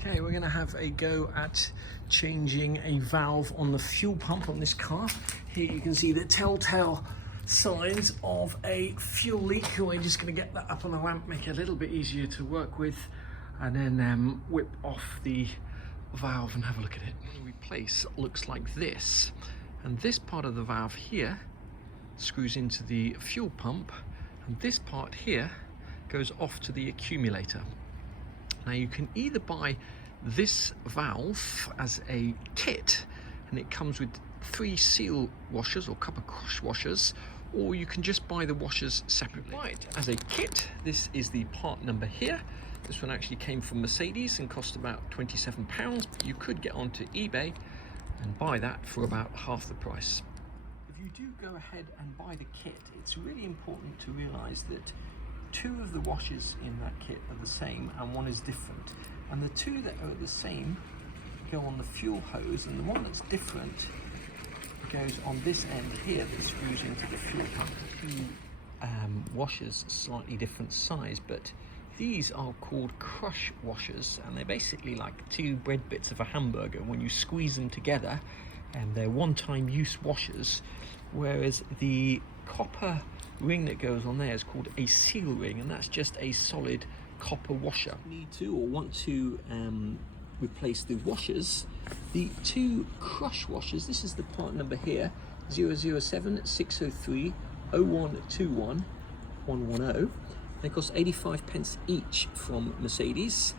Okay, we're going to have a go at changing a valve on the fuel pump on this car. Here you can see the telltale signs of a fuel leak. We're just going to get that up on the lamp, make it a little bit easier to work with, and then whip off the valve and have a look at it. The replace looks like this, and this part of the valve here screws into the fuel pump, and this part here goes off to the accumulator. Now you can either buy this valve as a kit, and it comes with 3 seal washers or copper crush washers, or you can just buy the washers separately. Right, as a kit, this is the part number here. This one actually came from Mercedes and cost about £27, but you could get onto eBay and buy that for about half the price. If you do go ahead and buy the kit, it's really important to realise that 2 of the washers in that kit are the same and 1 is different, and the 2 that are the same go on the fuel hose, and the one that's different goes on this end here that screws into the fuel pump. 2 washers, slightly different size, but these are called crush washers, and they're basically like 2 bread bits of a hamburger. When you squeeze them together, and they're one-time use washers, whereas the copper ring that goes on there is called a seal ring, and that's just a solid copper washer. Need to or want to replace the washers, the 2 crush washers, this is the part number here, 007 603 0121 110. They cost 85p each from Mercedes.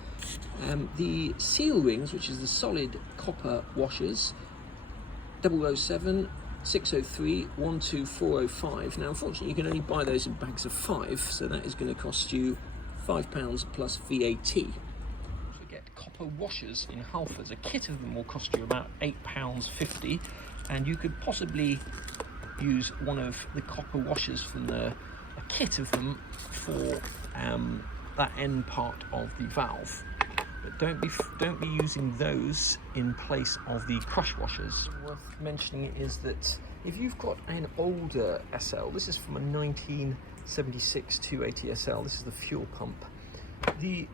The seal rings, which is the solid copper washers, 007 603 12405. Now unfortunately you can only buy those in bags of 5, so that is going to cost you £5 plus VAT. You get copper washers in Halfords. A kit of them will cost you about £8.50, and you could possibly use one of the copper washers from a kit of them for that end part of the valve. But don't be using those in place of the crush washers. Worth mentioning is that if you've got an older SL, this is from a 1976 280 SL, this is the fuel pump, the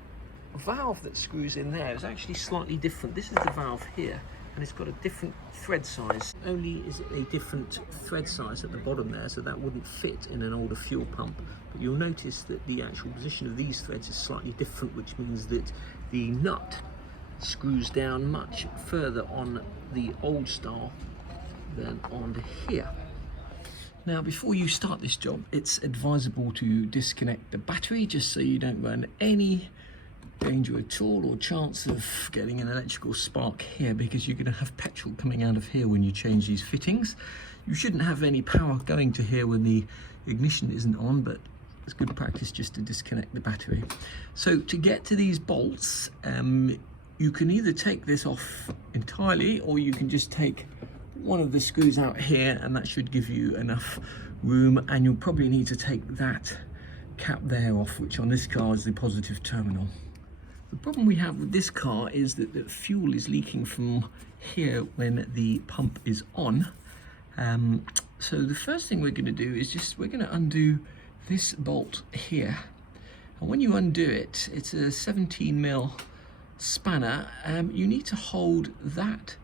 valve that screws in there is actually slightly different. This is the valve here, and it's got a different thread size. Only is it a different thread size at the bottom there, so that wouldn't fit in an older fuel pump. But you'll notice that the actual position of these threads is slightly different, which means that the nut screws down much further on the old style than on here. Now before you start this job, it's advisable to disconnect the battery just so you don't run any danger at all or chance of getting an electrical spark here, because you're going to have petrol coming out of here when you change these fittings. You shouldn't have any power going to here when the ignition isn't on, but it's good practice just to disconnect the battery. So to get to these bolts, you can either take this off entirely, or you can just take one of the screws out here, and that should give you enough room. And you'll probably need to take that cap there off, which on this car is the positive terminal. The problem we have with this car is that the fuel is leaking from here when the pump is on. So the first thing we're going to do is we're going to undo this bolt here, and when you undo it, it's a 17mm spanner. You need to hold that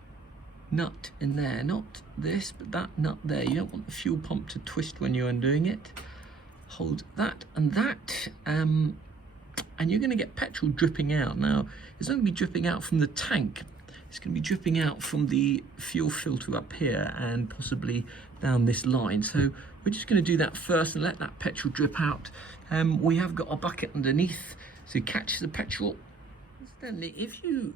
nut in there, not this, but that nut there. You don't want the fuel pump to twist when you're undoing it. Hold that and that, and you're going to get petrol dripping out. Now it's not going to be dripping out from the tank, it's going to be dripping out from the fuel filter up here and possibly down this line. So we're just going to do that first and let that petrol drip out. We have got a bucket underneath to catch the petrol. Incidentally, if you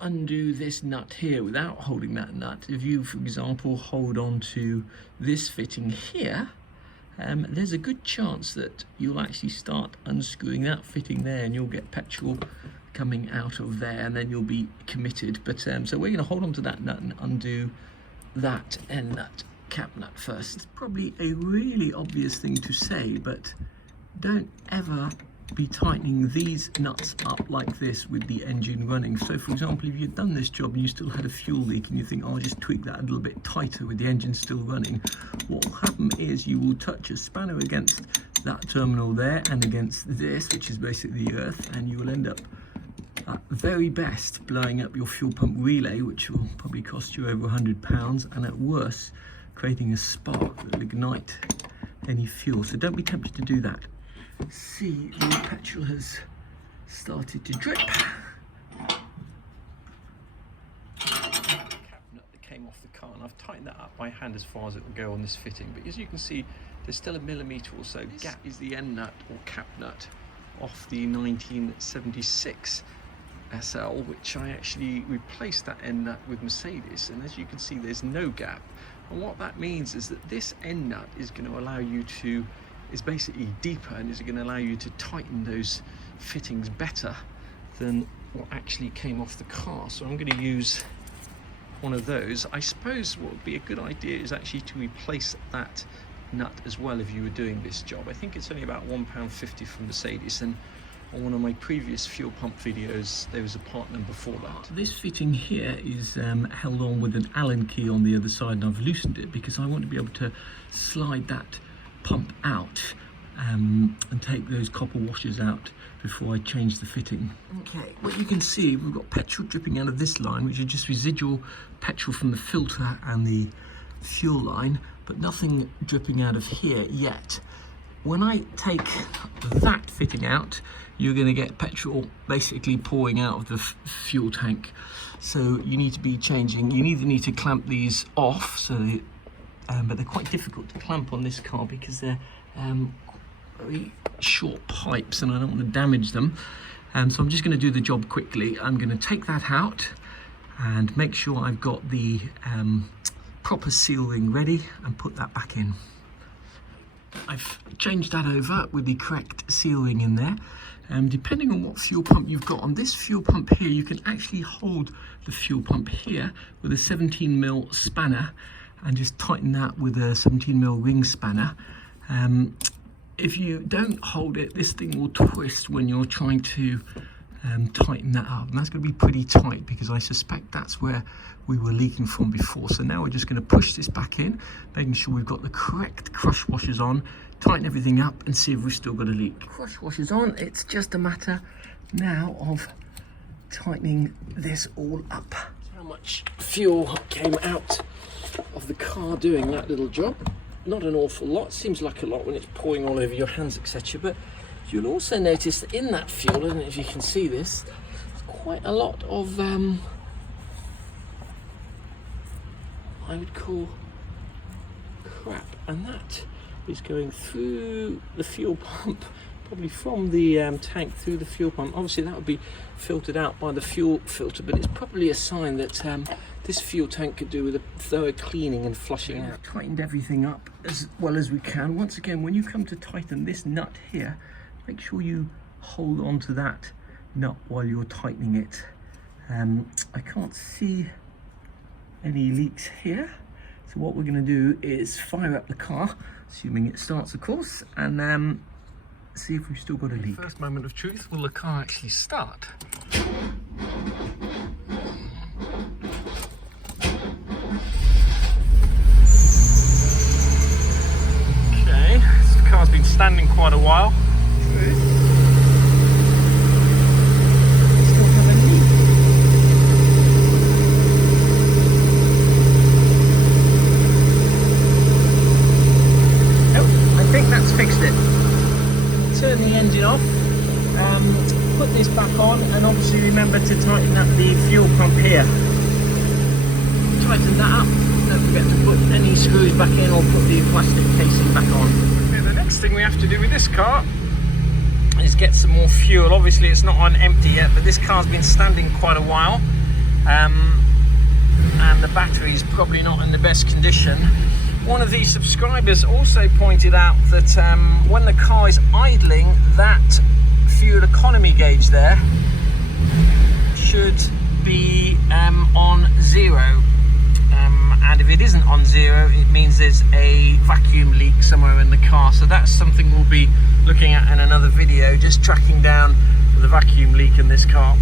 undo this nut here without holding that nut, if you, for example, hold on to this fitting here, there's a good chance that you'll actually start unscrewing that fitting there, and you'll get petrol coming out of there, and then you'll be committed. But so we're going to hold on to that nut and undo that end nut, cap nut first. It's probably a really obvious thing to say, but don't ever be tightening these nuts up like this with the engine running. So for example, if you'd done this job and you still had a fuel leak and you think, oh, I'll just tweak that a little bit tighter with the engine still running, what will happen is you will touch a spanner against that terminal there and against this, which is basically the earth, and you will end up at very best blowing up your fuel pump relay, which will probably cost you over £100, and at worst creating a spark that will ignite any fuel. So don't be tempted to do that. See, the petrol has started to drip. Cap nut that came off the car, and I've tightened that up by hand as far as it will go on this fitting, but as you can see there's still a millimetre or so gap. Is the end nut or cap nut off the 1976 SL, which I actually replaced that end nut with Mercedes, and as you can see there's no gap. And what that means is that this end nut is going to allow you to, is basically deeper, and is going to allow you to tighten those fittings better than what actually came off the car. So I'm going to use one of those. I suppose what would be a good idea is actually to replace that nut as well if you were doing this job. I think it's only about £1.50 from Mercedes, and on one of my previous fuel pump videos there was a part number for that. This fitting here is held on with an Allen key on the other side, and I've loosened it because I want to be able to slide that pump out and take those copper washers out before I change the fitting. Okay, what you can see, we've got petrol dripping out of this line, which is just residual petrol from the filter and the fuel line, but nothing dripping out of here yet. When I take that fitting out, you're going to get petrol basically pouring out of the fuel tank. So you need to be changing, you either need to clamp these off, so they, but they're quite difficult to clamp on this car because they're very short pipes and I don't want to damage them. So I'm just going to do the job quickly. I'm going to take that out and make sure I've got the proper seal ring ready and put that back in. I've changed that over with the correct seal ring in there. Depending on what fuel pump you've got, on this fuel pump here you can actually hold the fuel pump here with a 17mm spanner and just tighten that with a 17mm ring spanner. If you don't hold it, this thing will twist when you're trying to tighten that up, and that's going to be pretty tight because I suspect that's where we were leaking from before. So now we're just going to push this back in, making sure we've got the correct crush washers on, tighten everything up and see if we've still got a leak. Crush washers on, it's just a matter now of tightening this all up. How much fuel came out of the car doing that little job? Not an awful lot. Seems like a lot when it's pouring all over your hands, etc. But you'll also notice that in that fuel, I don't know if you can see this, there's quite a lot of I would call crap, and that is going through the fuel pump, probably from the tank through the fuel pump. Obviously that would be filtered out by the fuel filter, but it's probably a sign that this fuel tank could do with a thorough cleaning and flushing out. We've tightened everything up as well as we can. Once again, when you come to tighten this nut here, make sure you hold on to that nut while you're tightening it. I can't see any leaks here, so what we're going to do is fire up the car, assuming it starts of course, and see if we've still got a leak. First moment of truth, will the car actually start? Okay, this car's been standing quite a while. Fixed it. Turn the engine off, put this back on, and obviously remember to tighten up the fuel pump here. Tighten that up, don't forget to put any screws back in or put the plastic casing back on. Okay, the next thing we have to do with this car is get some more fuel. Obviously it's not on empty yet, but this car's been standing quite a while, and the battery is probably not in the best condition. One of the subscribers also pointed out that when the car is idling, that fuel economy gauge there should be on 0. And if it isn't on 0, it means there's a vacuum leak somewhere in the car. So that's something we'll be looking at in another video, just tracking down the vacuum leak in this car.